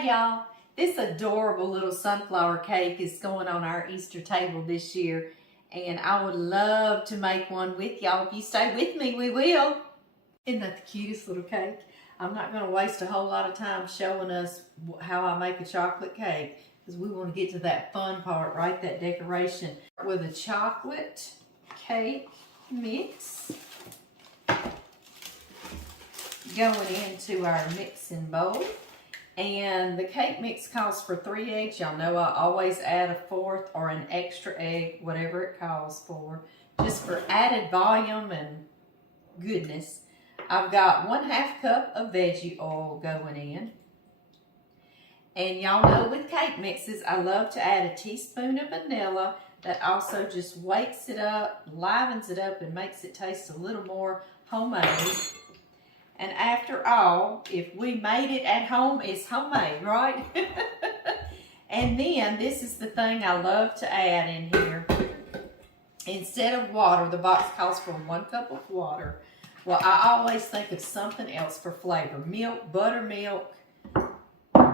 Hey y'all, this adorable little sunflower cake is going on our Easter table this year, and I would love to make one with y'all. If you stay with me, we will. Isn't that the cutest little cake? I'm not going to waste a whole lot of time showing us how I make a chocolate cake, because we want to get to that fun part, right? That decoration. With a chocolate cake mix going into our mixing bowl. And the cake mix calls for 3 eggs. Y'all know I always add a fourth or an extra egg, whatever it calls for, just for added volume and goodness. I've got 1/2 cup of veggie oil going in. And y'all know with cake mixes, I love to add a teaspoon of vanilla. That also just wakes it up, livens it up, and makes it taste a little more homemade. And after all, if we made it at home, it's homemade, right? And then, this is the thing I love to add in here. Instead of water, the box calls for 1 cup of water. Well, I always think of something else for flavor. Milk, buttermilk,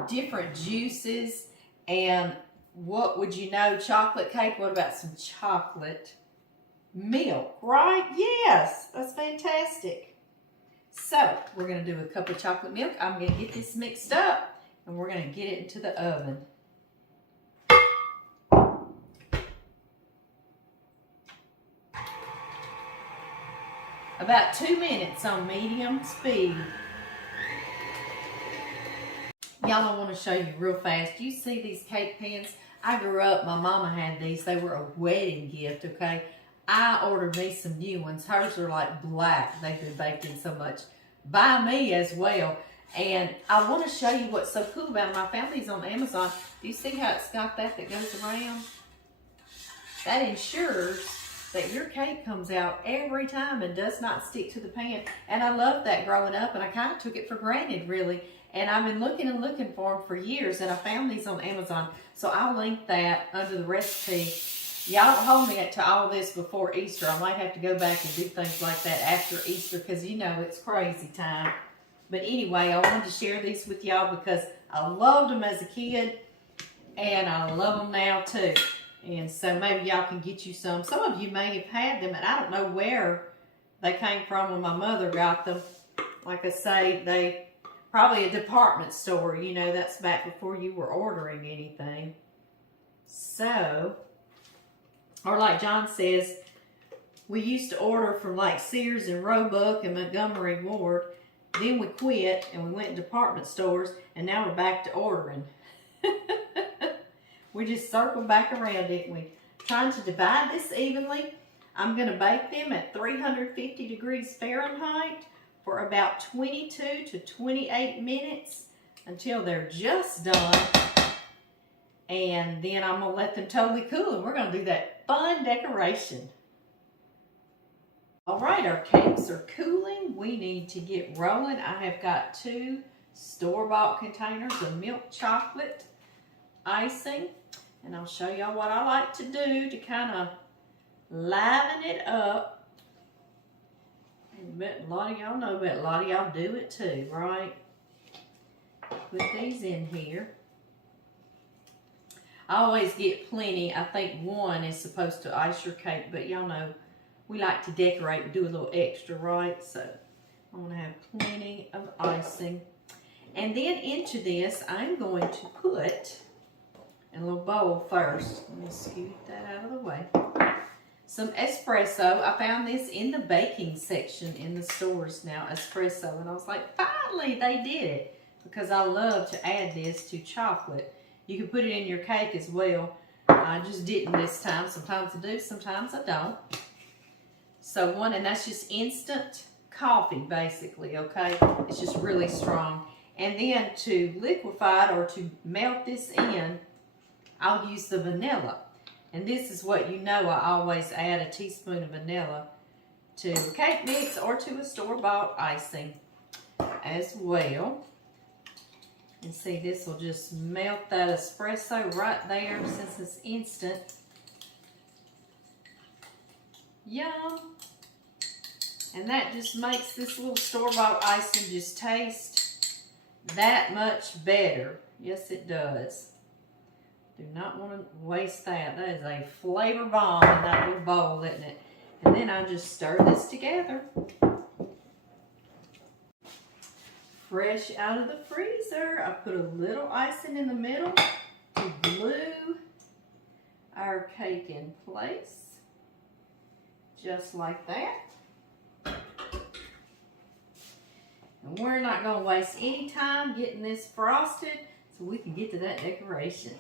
different juices. And what would you know? Chocolate cake, what about some chocolate milk, right? Yes, that's fantastic. So, we're going to do a cup of chocolate milk. I'm going to get this mixed up, and we're going to get it into the oven. About 2 minutes on medium speed. Y'all, I want to show you real fast. You see these cake pans? I grew up, my mama had these. They were a wedding gift, okay? I ordered me some new ones. Hers are like black. They've been baked in so much. By me as well. And I want to show you what's so cool about them. I found these on Amazon. Do you see how it's got that goes around? That ensures that your cake comes out every time and does not stick to the pan. And I loved that growing up, and I kind of took it for granted, really. And I've been looking and looking for them for years, and I found these on Amazon. So I'll link that under the recipe. Y'all don't hold me to all this before Easter. I might have to go back and do things like that after Easter, because you know it's crazy time. But anyway, I wanted to share these with y'all because I loved them as a kid, and I love them now too. And so maybe y'all can get you some. Some of you may have had them, and I don't know where they came from when my mother got them. Like I say, they probably a department store. You know, that's back before you were ordering anything. So, or like John says, we used to order from like Sears and Roebuck and Montgomery Ward. Then we quit and we went to department stores, and now we're back to ordering. We just circled back around, didn't we? Trying to divide this evenly. I'm going to bake them at 350 degrees Fahrenheit for about 22 to 28 minutes until they're just done. And then I'm going to let them totally cool, and we're going to do that fun decoration. All right, our cakes are cooling. We need to get rolling. I have got 2 store-bought containers of milk chocolate icing. And I'll show y'all what I like to do to kind of liven it up. And a lot of y'all know, but a lot of y'all do it too, right? Put these in here. I always get plenty. I think 1 is supposed to ice your cake, but y'all know we like to decorate and do a little extra, right? So I'm going to have plenty of icing. And then into this, I'm going to put in a little bowl first. Let me scoot that out of the way. Some espresso. I found this in the baking section in the stores now, espresso. And I was like, finally they did it. Because I love to add this to chocolate. You can put it in your cake as well. I just didn't this time. Sometimes I do, sometimes I don't. So 1, and that's just instant coffee basically, okay? It's just really strong. And then to liquefy it or to melt this in, I'll use the vanilla. And this is what you know, I always add a teaspoon of vanilla to a cake mix or to a store-bought icing as well. And see, this will just melt that espresso right there since it's instant. Yum. And that just makes this little store-bought icing just taste that much better. Yes, it does. Do not want to waste that. That is a flavor bomb in that little bowl, isn't it? And then I just stir this together. Fresh out of the freezer. I put a little icing in the middle to glue our cake in place. Just like that. And we're not going to waste any time getting this frosted so we can get to that decoration.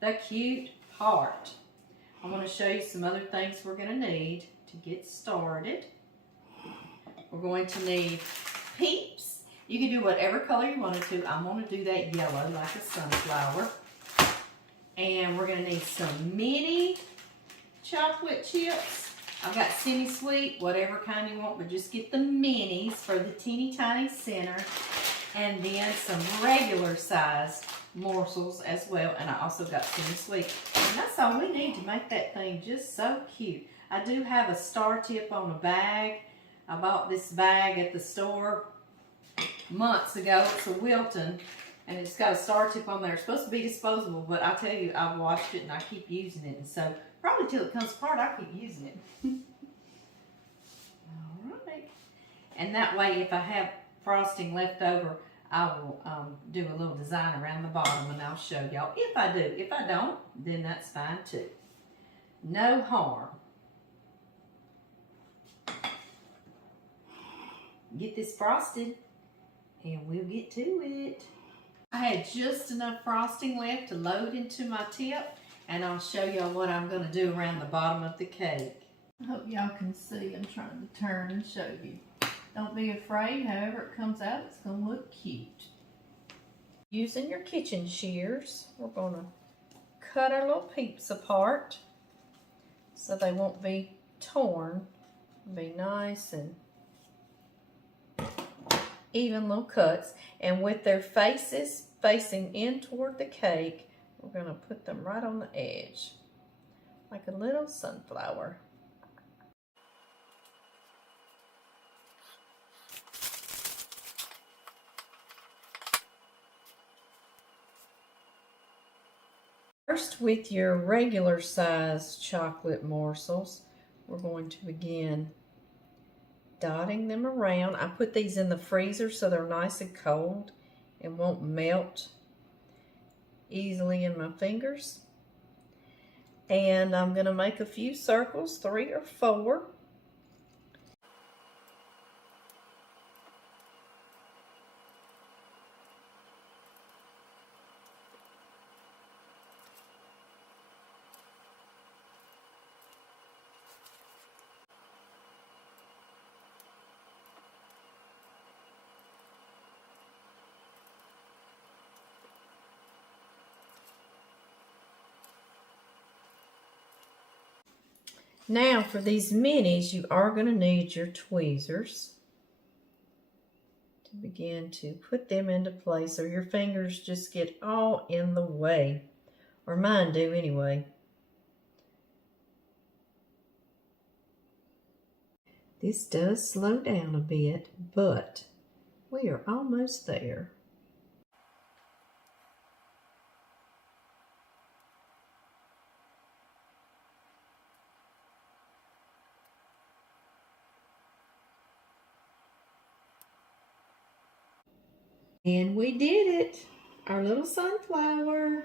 The cute heart. I want to show you some other things we're going to need to get started. We're going to need Peeps. You can do whatever color you wanted to. I'm going to do that yellow like a sunflower. And we're going to need some mini chocolate chips. I've got semi-sweet, whatever kind you want, but just get the minis for the teeny tiny center. And then some regular sized morsels as well. And I also got semi-sweet. And that's all we need to make that thing just so cute. I do have a star tip on a bag. I bought this bag at the store months ago. It's a Wilton. And it's got a star tip on there. It's supposed to be disposable, but I tell you, I've washed it and I keep using it. And so probably till it comes apart, I keep using it. All right. And that way, if I have frosting left over, I will do a little design around the bottom and I'll show y'all if I do. If I don't, then that's fine too. No harm. Get this frosted and we'll get to it. I had just enough frosting left to load into my tip, and I'll show y'all what I'm going to do around the bottom of the cake. I hope y'all can see. I'm trying to turn and show you. Don't be afraid. However it comes out, it's going to look cute. Using your kitchen shears, we're going to cut our little Peeps apart so they won't be torn. Be nice and even little cuts, and with their faces facing in toward the cake, we're going to put them right on the edge like a little sunflower. First, with your regular size chocolate morsels, we're going to begin dotting them around. I put these in the freezer so they're nice and cold and won't melt easily in my fingers. And I'm going to make a few circles, 3 or 4. Now for these minis, you are going to need your tweezers to begin to put them into place, or your fingers just get all in the way, or mine do anyway. This does slow down a bit, but we are almost there. And we did it! Our little sunflower.